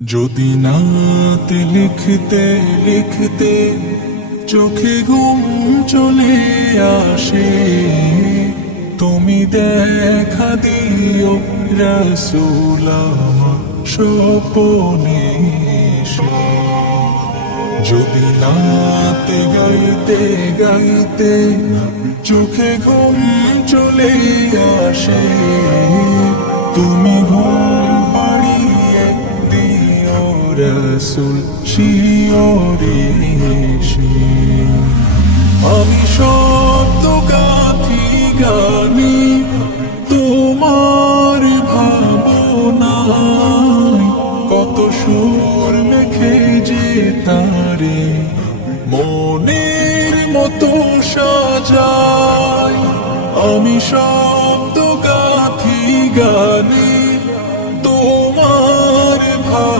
যদি নাতে লিখতে লিখতে চোখে ঘুম চলে আসে, তুমি দেখা দিও রসুল স্বপনে এসে। যদি নাতে গাইতে গাইতে চোখে ঘুম চলে আসে রসুল শিওরে। আমি শব্দ গাথি গানি, তোমার ভাবনায় কত সুর মেখে যে তারে, মনের মতো সাজাই আমি শব্দ গাথি গানি, তোমার কত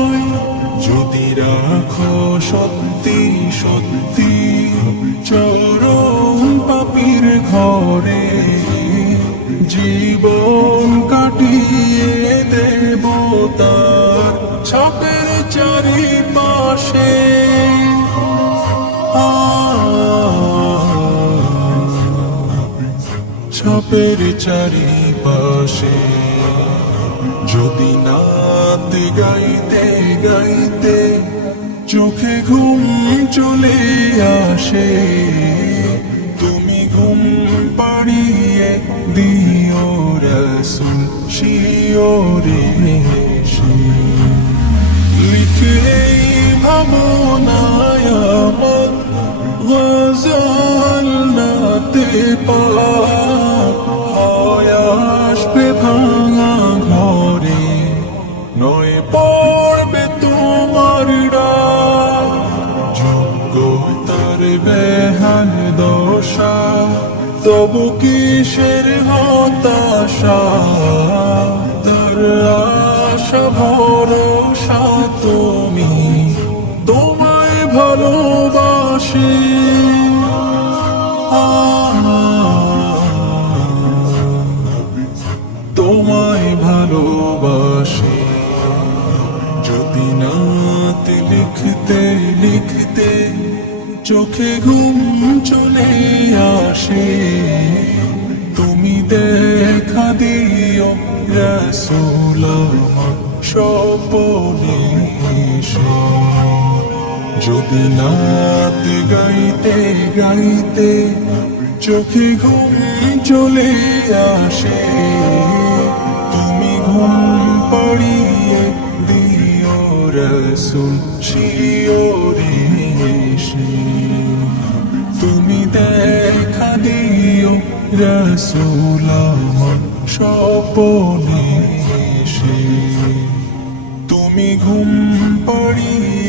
রাখো সত্যি সত্যি। চরম পাপির ঘরে জীবন কাটিয়ে দেব তার ছাপের চারিপাশে। ছাপের চারিপাশে। যদি নাতে গাইতে গাইতে চোখে ঘুম চলে আসে, তুমি ঘুম পাড়িয়ে দিও রসুল শিওরে এসে। লিখে ভাবনায় আমার গজল নাতে পাক তবু কিসের হতাশা? তার ভরসা তুমি তোমায় ভালোবাসি। তোমায় ভালোবাসি। যদি নাতে লিখতে লিখতে চোখে ঘুম চলে আসে। রসুল স্বপনে এসে। যদি নাতে গাইতে গাইতে চোখে ঘুম চলে আসে, তুমি ঘুম পাড়িয়ে দিও রসুল শিওরে। তুমি দেখা দিও রসুল স্বপনে। তুমি ঘুম পাড়িয়ে